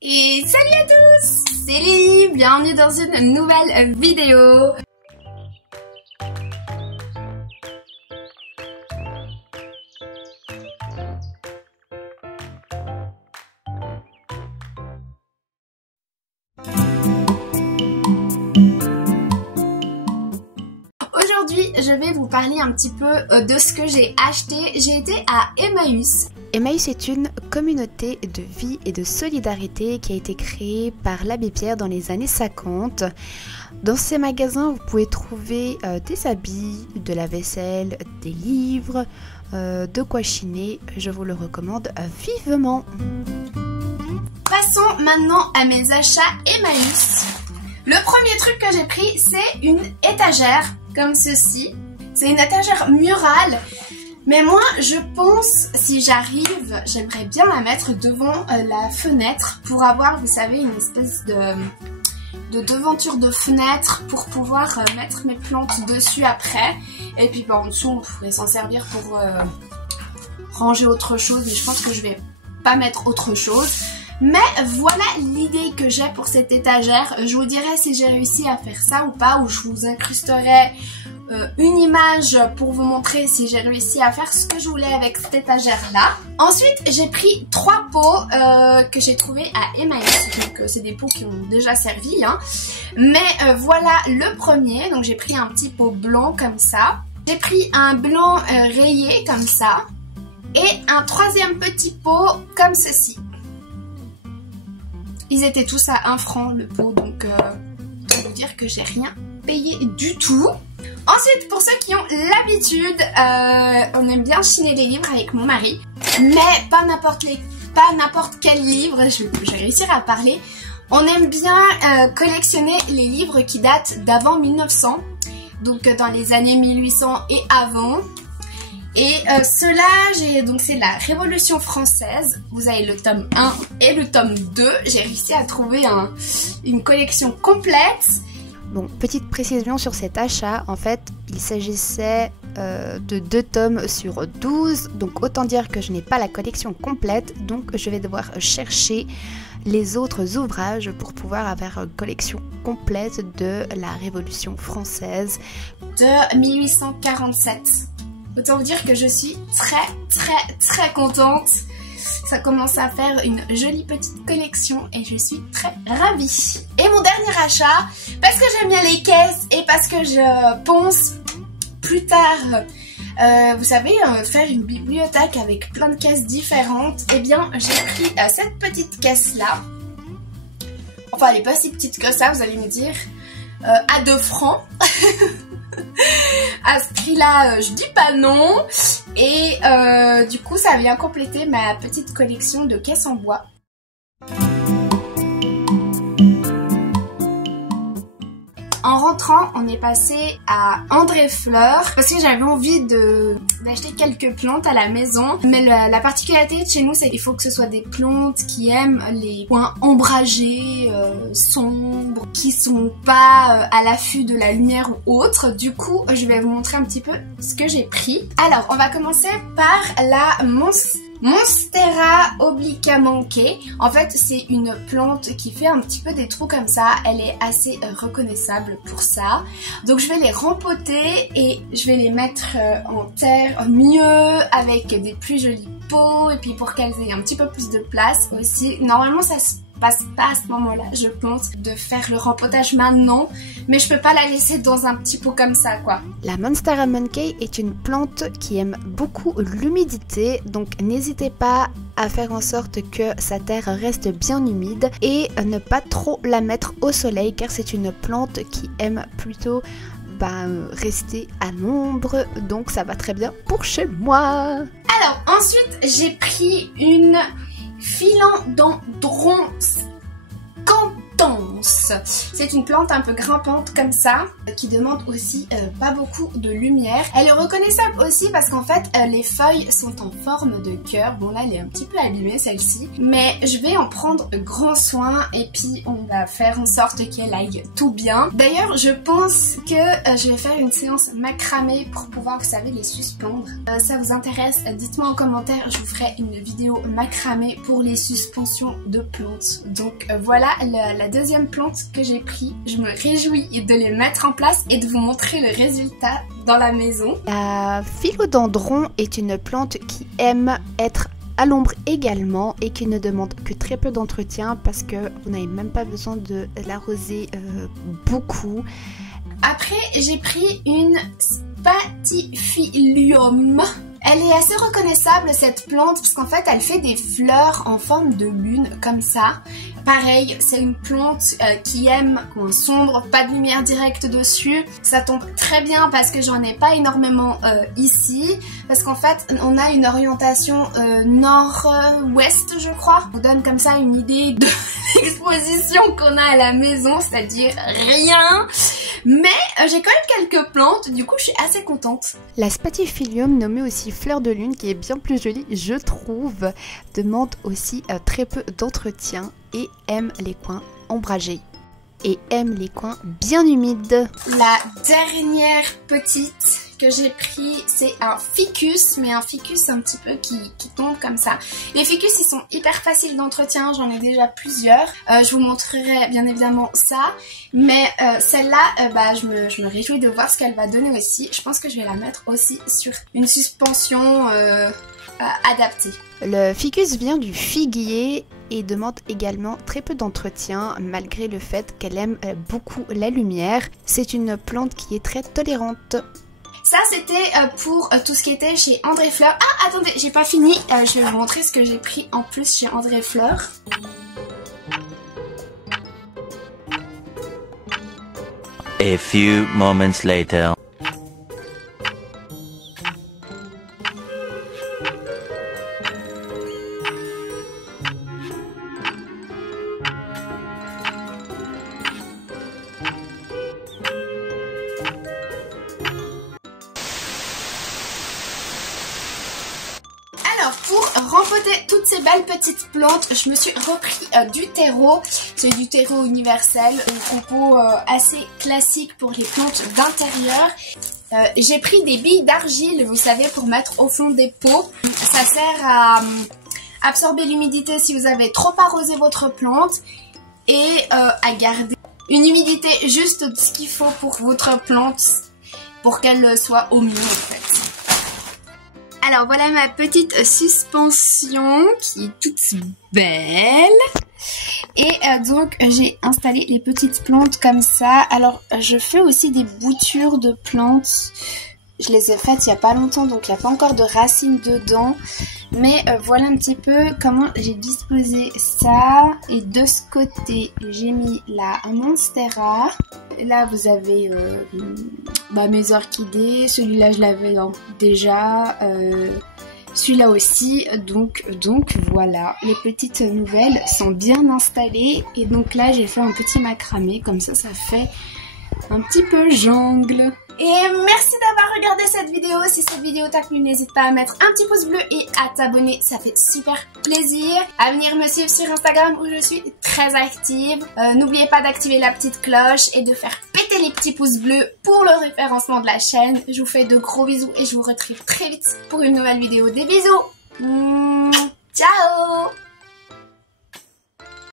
Et salut à tous, c'est Lily, bienvenue dans une nouvelle vidéo. Aujourd'hui, je vais vous parler un petit peu de ce que j'ai acheté. J'ai été à Emmaüs. Emmaüs est une communauté de vie et de solidarité qui a été créée par l'abbé Pierre dans les années 50. Dans ces magasins, vous pouvez trouver des habits, de la vaisselle, des livres, de quoi chiner. Je vous le recommande vivement. Passons maintenant à mes achats Emmaüs. Le premier truc que j'ai pris, c'est une étagère comme ceci. C'est une étagère murale. Mais moi, je pense, si j'arrive, j'aimerais bien la mettre devant la fenêtre pour avoir, vous savez, une espèce de devanture de fenêtre pour pouvoir mettre mes plantes dessus après. Et puis en dessous, on pourrait s'en servir pour ranger autre chose, mais je pense que je vais pas mettre autre chose. Mais voilà l'idée que j'ai pour cette étagère. Je vous dirai si j'ai réussi à faire ça ou pas, ou je vous incrusterai une image pour vous montrer si j'ai réussi à faire ce que je voulais avec cette étagère là. Ensuite j'ai pris 3 pots que j'ai trouvés à Emmaüs, donc c'est des pots qui ont déjà servi hein. Mais voilà le premier, donc j'ai pris un petit pot blanc comme ça, j'ai pris un blanc rayé comme ça et un troisième petit pot comme ceci. Ils étaient tous à 1 franc le pot, donc je peux vous dire que j'ai rien payé du tout. Ensuite, pour ceux qui ont l'habitude, on aime bien chiner les livres avec mon mari, mais pas n'importe quel livre, je vais réussir à parler. On aime bien collectionner les livres qui datent d'avant 1900, donc dans les années 1800 et avant. Et ceux-là, donc c'est la Révolution française. Vous avez le tome 1 et le tome 2. J'ai réussi à trouver une collection complète. Bon, petite précision sur cet achat, en fait, il s'agissait de 2 tomes sur 12, donc autant dire que je n'ai pas la collection complète, donc je vais devoir chercher les autres ouvrages pour pouvoir avoir une collection complète de la Révolution française. De 1847. Autant vous dire que je suis très contente. Ça commence à faire une jolie petite collection et je suis très ravie. Et mon dernier achat, parce que j'aime bien les caisses et parce que je pense plus tard, vous savez, faire une bibliothèque avec plein de caisses différentes, eh bien j'ai pris cette petite caisse là. Enfin elle est pas si petite que ça, vous allez me dire, à 2 francs. À ce prix là je dis pas non. Et du coup ça vient compléter ma petite collection de caisses en bois. En rentrant, on est passé à André Fleur parce que j'avais envie d'acheter quelques plantes à la maison. Mais la particularité de chez nous, c'est qu'il faut que ce soit des plantes qui aiment les coins ombragés, sombres, qui sont pas à l'affût de la lumière ou autre. Du coup, je vais vous montrer un petit peu ce que j'ai pris. Alors, on va commencer par la Monstera obliquamente. En fait, c'est une plante qui fait un petit peu des trous comme ça. Elle est assez reconnaissable pour ça. Donc, je vais les rempoter et je vais les mettre en terre mieux avec des plus jolis pots. Et puis, pour qu'elles aient un petit peu plus de place aussi. Normalement, ça se passe pas à ce moment-là, je pense, de faire le rempotage maintenant, mais je peux pas la laisser dans un petit pot comme ça, quoi. La Monstera monkey est une plante qui aime beaucoup l'humidité, donc n'hésitez pas à faire en sorte que sa terre reste bien humide et ne pas trop la mettre au soleil car c'est une plante qui aime plutôt rester à l'ombre, donc ça va très bien pour chez moi. Alors ensuite j'ai pris une Philandrodon Canton. pense. C'est une plante un peu grimpante comme ça, qui demande aussi pas beaucoup de lumière. Elle est reconnaissable aussi parce qu'en fait les feuilles sont en forme de cœur. Bon là elle est un petit peu abîmée celle-ci, mais je vais en prendre grand soin et puis on va faire en sorte qu'elle aille tout bien. D'ailleurs je pense que je vais faire une séance macramé pour pouvoir, vous savez, les suspendre. Ça vous intéresse? Dites-moi en commentaire, je vous ferai une vidéo macramé pour les suspensions de plantes. Donc voilà la deuxième plante que j'ai pris. Je me réjouis de les mettre en place et de vous montrer le résultat dans la maison. La philodendron est une plante qui aime être à l'ombre également et qui ne demande que très peu d'entretien parce que vous n'avez même pas besoin de l'arroser beaucoup. Après, j'ai pris une Spathiphyllum. Elle est assez reconnaissable cette plante parce qu'en fait elle fait des fleurs en forme de lune comme ça. Pareil, c'est une plante qui aime coin sombre, pas de lumière directe dessus. Ça tombe très bien parce que j'en ai pas énormément ici. Parce qu'en fait on a une orientation nord-ouest je crois. Ça vous donne comme ça une idée de l'exposition qu'on a à la maison, c'est-à-dire rien. Mais j'ai quand même quelques plantes, du coup je suis assez contente. La Spathiphyllum, nommée aussi fleur de lune, qui est bien plus jolie je trouve, demande aussi très peu d'entretien et aime les coins ombragés et aime les coins bien humides. La dernière petite que j'ai pris, c'est un ficus, mais un ficus un petit peu qui tombe comme ça. Les ficus, ils sont hyper faciles d'entretien, j'en ai déjà plusieurs. Je vous montrerai bien évidemment ça, mais celle-là, je me réjouis de voir ce qu'elle va donner aussi. Je pense que je vais la mettre aussi sur une suspension adaptée. Le ficus vient du figuier et demande également très peu d'entretien malgré le fait qu'elle aime beaucoup la lumière. C'est une plante qui est très tolérante. Ça c'était pour tout ce qui était chez André Fleur. Ah attendez, j'ai pas fini, je vais vous montrer ce que j'ai pris en plus chez André Fleur. A few moments later. Alors pour rempoter toutes ces belles petites plantes, je me suis repris du terreau. C'est du terreau universel, un compo assez classique pour les plantes d'intérieur. J'ai pris des billes d'argile, vous savez, pour mettre au fond des pots. Ça sert à absorber l'humidité si vous avez trop arrosé votre plante et à garder une humidité juste de ce qu'il faut pour votre plante pour qu'elle soit au mieux en fait. Alors voilà ma petite suspension qui est toute belle. Et donc j'ai installé les petites plantes comme ça. Alors je fais aussi des boutures de plantes. Je les ai faites il n'y a pas longtemps, donc il n'y a pas encore de racines dedans. Mais voilà un petit peu comment j'ai disposé ça. Et de ce côté, j'ai mis la Monstera. Là, vous avez mes orchidées. Celui-là, je l'avais déjà. Celui-là aussi. Donc voilà. Les petites nouvelles sont bien installées. Et donc là, j'ai fait un petit macramé. Comme ça fait un petit peu jungle. Et merci d'avoir regardé cette vidéo. Si cette vidéo t'a plu, n'hésite pas à mettre un petit pouce bleu et à t'abonner. Ça fait super plaisir. À venir me suivre sur Instagram où je suis très active. N'oubliez pas d'activer la petite cloche et de faire péter les petits pouces bleus pour le référencement de la chaîne. Je vous fais de gros bisous et je vous retrouve très vite pour une nouvelle vidéo. Des bisous. Ciao.